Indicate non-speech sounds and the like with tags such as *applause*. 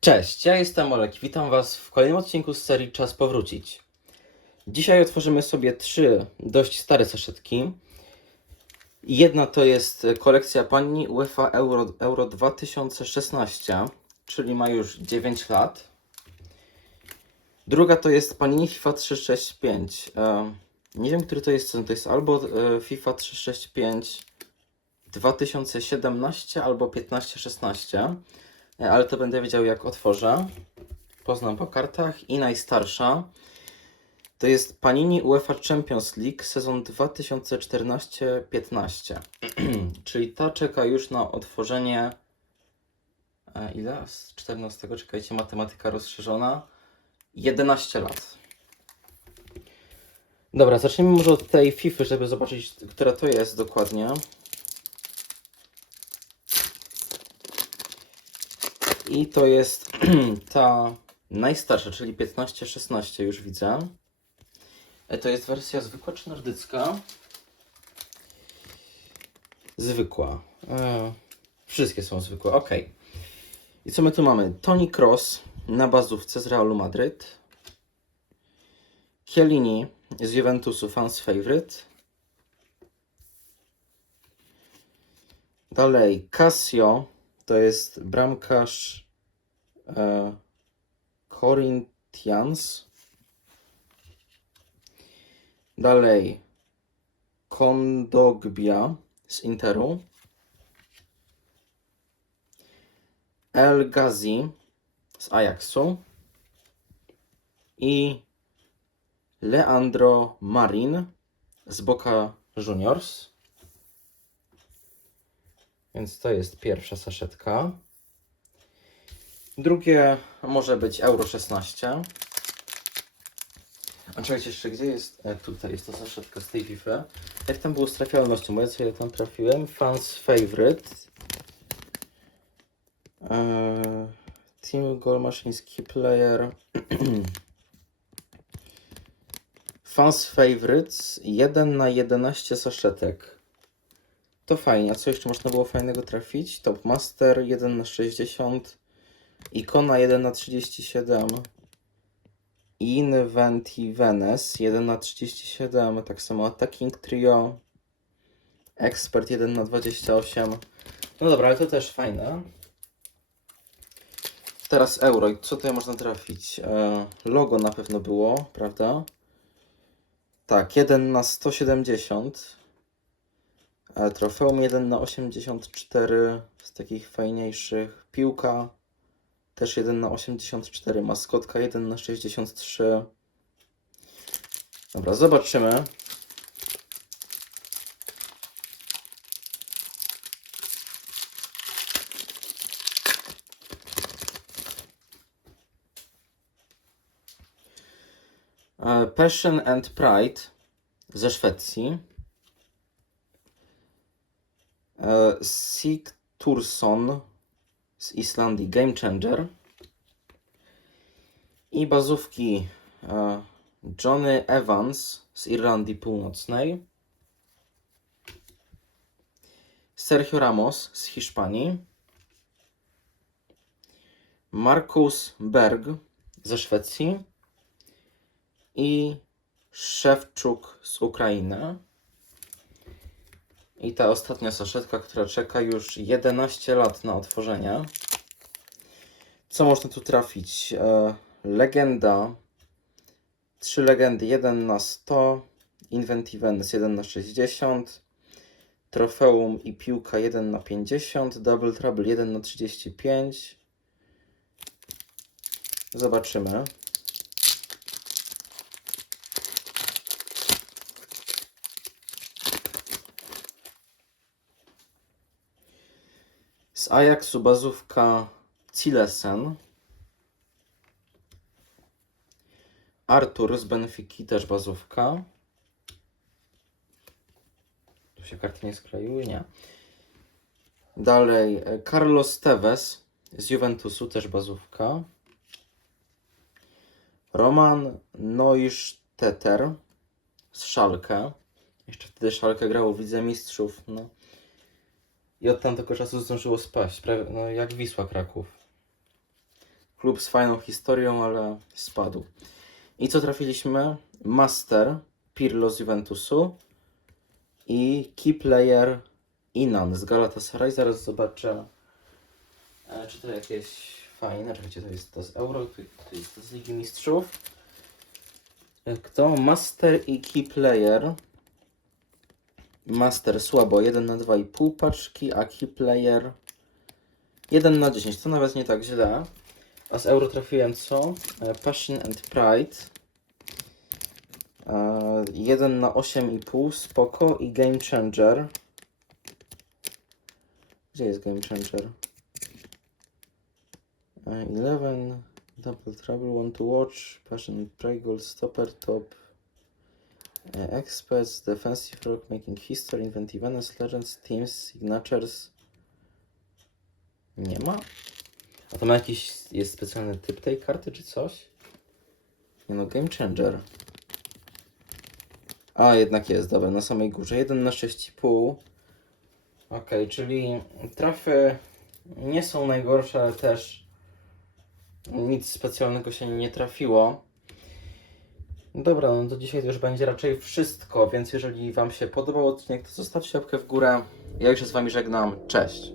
Cześć, ja jestem Olek. Witam Was w kolejnym odcinku z serii Czas Powrócić. Dzisiaj otworzymy sobie trzy dość stare saszetki. Jedna to jest kolekcja Panini UEFA Euro, Euro 2016, czyli ma już 9 lat. Druga to jest Panini FIFA 365. E, nie wiem, który to jest. To jest albo e, FIFA 365 2017 albo 15-16. E, ale to będę wiedział jak otworzę. Poznam po kartach. I najstarsza to jest Panini UEFA Champions League sezon 2014-15. *clears throat* Czyli ta czeka już na otworzenie. E, ile? Z 14, czekajcie, matematyka rozszerzona. 11 lat. Dobra, zacznijmy może od tej FIFA, żeby zobaczyć, która to jest dokładnie. I to jest *clears throat* ta najstarsza, czyli 15-16 już widzę. E, To jest wersja zwykła czy nordycka? Zwykła. E, wszystkie są zwykłe, ok. I co my tu mamy? Toni Kroos na bazówce z Realu Madryt. Chiellini z Juventusu Fans Favorite. Dalej Casio to jest bramkarz Corinthians. Dalej Kondogbia z Interu. El Ghazi z Ajaxu. I Leandro Marin z Boca Juniors. Więc to jest pierwsza saszetka. Drugie może być Euro 16. A czekajcie jeszcze, gdzie jest? E, tutaj jest ta saszetka z tej FIFA. Jak tam było z trafialnością? Bo co ja tam trafiłem? Fans Favorite. E, Team Goal Maszyński Player. *clears throat* Fans Favorites 1 na 11 saszetek. To fajnie. A co jeszcze można było fajnego trafić? Top Master 1 na 60. Ikona 1 na 37. Inventi Venice 1 na 37. Tak samo Attacking Trio. Expert 1 na 28. No dobra, ale to też fajne. Teraz euro. Co tutaj można trafić? E, logo na pewno było, prawda? Tak, 1 na 170. E, Trofeum 1 na 84 z takich fajniejszych. Piłka też 1 na 84. Maskotka 1 na 63. Dobra, zobaczymy. E, Passion and Pride ze Szwecji. E, Sigtursson z Islandii Game Changer. I bazówki e, Johnny Evans z Irlandii Północnej. Sergio Ramos z Hiszpanii. Markus Berg ze Szwecji. I Szewczuk z Ukrainy. I ta ostatnia saszetka, która czeka już 11 lat na otworzenie. Co można tu trafić? E, legenda. Trzy legendy. 1 na 100. Inventiveness 1 na 60. Trofeum i piłka 1 na 50. Double Trouble 1 na 35. Zobaczymy. Z Ajaxu bazówka Cilesen. Artur z Benfiki też bazówka. Tu się karty nie skleiły? Nie. Dalej e, Carlos Tevez z Juventusu też bazówka. Roman Neustetter z Szalkę. Jeszcze wtedy Szalkę grało w Lidze Mistrzów. No. I od tamtego czasu zdążyło spaść, prawie, no jak Wisła Kraków. Klub z fajną historią, ale spadł. I co trafiliśmy? Master Pirlo z Juventusu i key player Inan z Galatasaray. Zaraz zobaczę, e, czy to jakieś fajne. Czekajcie, to jest to z Euro, to jest to z Ligi Mistrzów. E, Kto? Master i key player. Master słabo, 1 na 2,5 paczki, a key player 1 na 10. To nawet nie tak źle. A z euro trafiłem co? E, Passion and Pride. E, 1 na 8,5 spoko i Game Changer. Gdzie jest Game Changer? E, 11 Double Trouble, Want to Watch, Passion and Pride, Gold Stopper, Top. Experts, Defensive Rock, Making History, Inventive Events, Legends, Teams, Signatures. Nie ma? A to ma jakiś jest specjalny typ tej karty czy coś? Nie no, Game Changer. A, jednak jest, dobra, na samej górze. 1 na 6,5. Okej, czyli trafy nie są najgorsze, ale też nic specjalnego się nie trafiło. Dobra, no to dzisiaj to już będzie raczej wszystko, więc jeżeli Wam się podobał odcinek, to zostawcie łapkę w górę. Ja już się z Wami żegnam. Cześć!